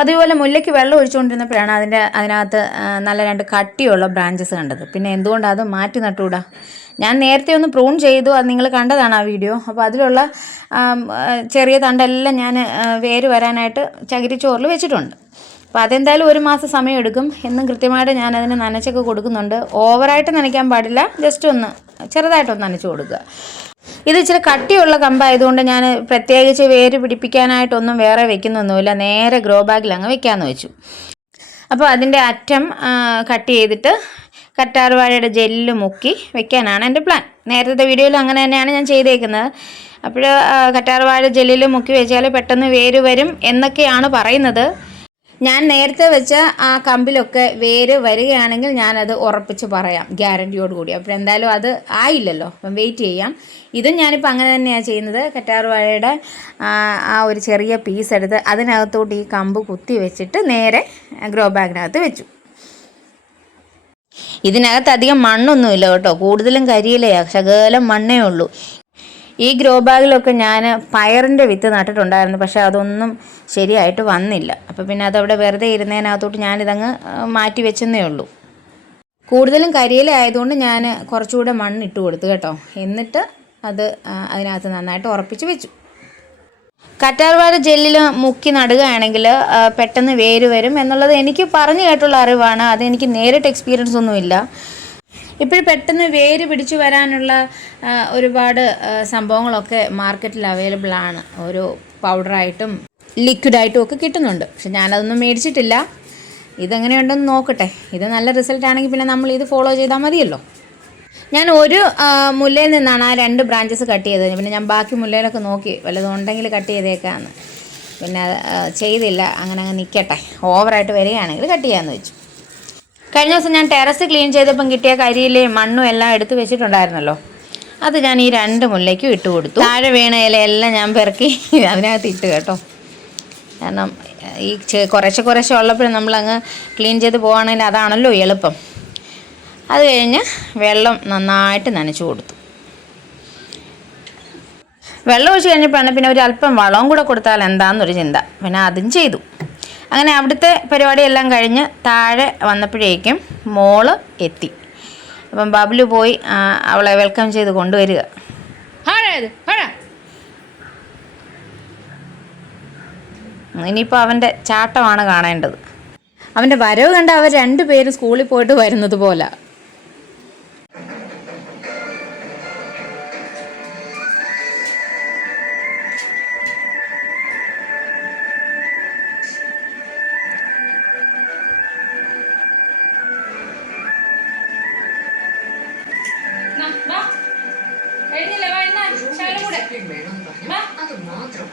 അതുപോലെ മുല്ലയ്ക്ക് വെള്ളം ഒഴിച്ചുകൊണ്ടിരുന്നപ്പോഴാണ് അതിന്റെ അതിനകത്ത് നല്ല രണ്ട് കട്ടിയുള്ള ബ്രാഞ്ചസ് കണ്ടത്. പിന്നെ എന്തുകൊണ്ട് അത് മാറ്റി നട്ടുകൂടാ ഞാൻ നേരത്തെ ഒന്ന് പ്രൂൺ ചെയ്തു അത് നിങ്ങൾ കണ്ടതാണ് ആ വീഡിയോ അപ്പോൾ അതിലുള്ള ചെറിയ തണ്ടെല്ലാം ഞാൻ വേര് വരാനായിട്ട് ചകിരിച്ചോറിൽ വെച്ചിട്ടുണ്ട്. അപ്പോൾ അതെന്തായാലും ഒരു മാസം സമയം എടുക്കും. എന്നും കൃത്യമായിട്ട് ഞാൻ അതിന് നനച്ചൊക്കെ കൊടുക്കുന്നുണ്ട്. ഓവറായിട്ട് നനയ്ക്കാൻ പാടില്ല. ജസ്റ്റ് ഒന്ന് ചെറുതായിട്ടൊന്ന് നനച്ച് കൊടുക്കുക. ഇത് ഇച്ചിരി കട്ടിയുള്ള കമ്പായതുകൊണ്ട് ഞാൻ പ്രത്യേകിച്ച് വേര് പിടിപ്പിക്കാനായിട്ടൊന്നും വേറെ വെക്കുന്നൊന്നുമില്ല. നേരെ ഗ്രോ ബാഗിൽ അങ്ങ് വെക്കാമെന്ന് വെച്ചു. അപ്പോൾ അതിന്റെ അറ്റം കട്ട് ചെയ്തിട്ട് കറ്റാർവാഴയുടെ ജെല്ല് മുക്കി വെക്കാനാണ് എന്റെ പ്ലാൻ. നേരത്തെ വീഡിയോയിൽ അങ്ങനെ തന്നെയാണ് ഞാൻ ചെയ്തേക്കുന്നത്. അപ്പോൾ കറ്റാർവാഴ ജെല്ലിൽ മുക്കി വെച്ചാൽ പെട്ടെന്ന് വേര് വരും എന്നൊക്കെയാണ് പറയുന്നത്. ഞാൻ നേരത്തെ വെച്ച ആ കമ്പിലൊക്കെ വേര് വരികയാണെങ്കിൽ ഞാനത് ഉറപ്പിച്ച് പറയാം ഗ്യാരണ്ടിയോട് കൂടി. അപ്പോൾ എന്തായാലും അത് ആയില്ലല്ലോ അപ്പം വെയിറ്റ് ചെയ്യാം. ഇതും ഞാനിപ്പോൾ അങ്ങനെ തന്നെയാണ് ചെയ്യുന്നത്. കറ്റാർവാഴയുടെ ആ, ആ ഒരു ചെറിയ പീസ് എടുത്ത് അതിനകത്തോട്ട് ഈ കമ്പ് കുത്തി വെച്ചിട്ട് നേരെ ഗ്രോ ബാഗിനകത്ത് വെച്ചു. ഇതിനകത്ത് അധികം മണ്ണൊന്നുമില്ല കേട്ടോ. കൂടുതലും കരിയിലയാണ് ശകലം മണ്ണേ ഉള്ളൂ. ഈ ഗ്രോ ബാഗിലൊക്കെ ഞാൻ പയറിന്റെ വിത്ത് നട്ടിട്ടുണ്ടായിരുന്നു. പക്ഷേ അതൊന്നും ശരിയായിട്ട് വന്നില്ല. അപ്പോൾ പിന്നെ അതവിടെ വെറുതെ ഇരുന്നതിനകത്തോട്ട് ഞാനിതങ്ങ് മാറ്റി വെച്ചെന്നേ ഉള്ളൂ. കൂടുതലും കരിയില ആയതുകൊണ്ട് ഞാൻ കുറച്ചുകൂടെ മണ്ണ് ഇട്ട് കൊടുത്തു കേട്ടോ. എന്നിട്ട് അത് അതിനകത്ത് നന്നായിട്ട് ഉറപ്പിച്ച് വെച്ചു. കറ്റാർവാഴ ജെല്ലിൽ മുക്കി നടുകയാണെങ്കിൽ പെട്ടെന്ന് വേര് വരും എന്നുള്ളത് എനിക്ക് പറഞ്ഞു കേട്ടുള്ള അറിവാണ്. അതെനിക്ക് നേരിട്ട് എക്സ്പീരിയൻസ് ഒന്നുമില്ല. ഇപ്പോഴും പെട്ടെന്ന് വേര് പിടിച്ചു വരാനുള്ള ഒരുപാട് സംഭവങ്ങളൊക്കെ മാർക്കറ്റിൽ അവൈലബിൾ ആണ്. ഓരോ പൗഡറായിട്ടും ലിക്വിഡായിട്ടും ഒക്കെ കിട്ടുന്നുണ്ട്. പക്ഷെ ഞാനതൊന്നും മേടിച്ചിട്ടില്ല. ഇതെങ്ങനെയുണ്ടെന്ന് നോക്കട്ടെ. ഇത് നല്ല റിസൾട്ട് ആണെങ്കിൽ പിന്നെ നമ്മൾ ഇത് ഫോളോ ചെയ്താൽ മതിയല്ലോ. ഞാൻ ഒരു മുല്ലയിൽ നിന്നാണ് ആ രണ്ട് ബ്രാഞ്ചസ് കട്ട് ചെയ്തത്. പിന്നെ ഞാൻ ബാക്കി മുല്ലയിലൊക്കെ നോക്കി വല്ലതും ഉണ്ടെങ്കിൽ കട്ട് ചെയ്തേക്കാന്ന്. പിന്നെ ചെയ്തില്ല. അങ്ങനെ അങ്ങ് നിൽക്കട്ടെ. ഓവറായിട്ട് വരികയാണെങ്കിൽ കട്ട് ചെയ്യാമെന്ന് വെച്ചു. കഴിഞ്ഞ ദിവസം ഞാൻ ടെറസ് ക്ലീൻ ചെയ്തപ്പം കിട്ടിയ കരിയിലെയും മണ്ണും എല്ലാം എടുത്ത് വെച്ചിട്ടുണ്ടായിരുന്നല്ലോ. അത് ഞാൻ ഈ രണ്ട് മുല്ലയ്ക്കും ഇട്ട് കൊടുത്തു. താഴെ വീണ ഇലയെല്ലാം ഞാൻ പെറുക്കി അതിനകത്ത് ഇട്ട് കേട്ടോ. കാരണം ഈ കുറേശ്ശെ കുറേശ്ശെ ഉള്ളപ്പോഴും നമ്മളങ്ങ് ക്ലീൻ ചെയ്ത് പോവുകയാണെങ്കിൽ അതാണല്ലോ എളുപ്പം. അത് കഴിഞ്ഞ് വെള്ളം നന്നായിട്ട് നനച്ചു കൊടുത്തു. വെള്ളം ഒഴിച്ച് കഴിഞ്ഞപ്പോഴാണ് പിന്നെ ഒരു അല്പം വളവും കൂടെ കൊടുത്താൽ എന്താണെന്നൊരു ചിന്ത. പിന്നെ അതും ചെയ്തു. അങ്ങനെ അവിടുത്തെ പരിപാടിയെല്ലാം കഴിഞ്ഞ് താഴെ വന്നപ്പോഴേക്കും മോൾ എത്തി. അപ്പം ബബ്ലു പോയി അവളെ വെൽക്കം ചെയ്ത് കൊണ്ടുവരിക? ഇനിയിപ്പോൾ അവന്റെ ചാട്ടമാണ് കാണേണ്ടത്. അവന്റെ വരവ് കണ്ട അവർ രണ്ടുപേരും സ്കൂളിൽ പോയിട്ട് വരുന്നത് പോലെ. వెళ్ళి లేవాలి నా చాలా కూడా మేడం అది మాత్రం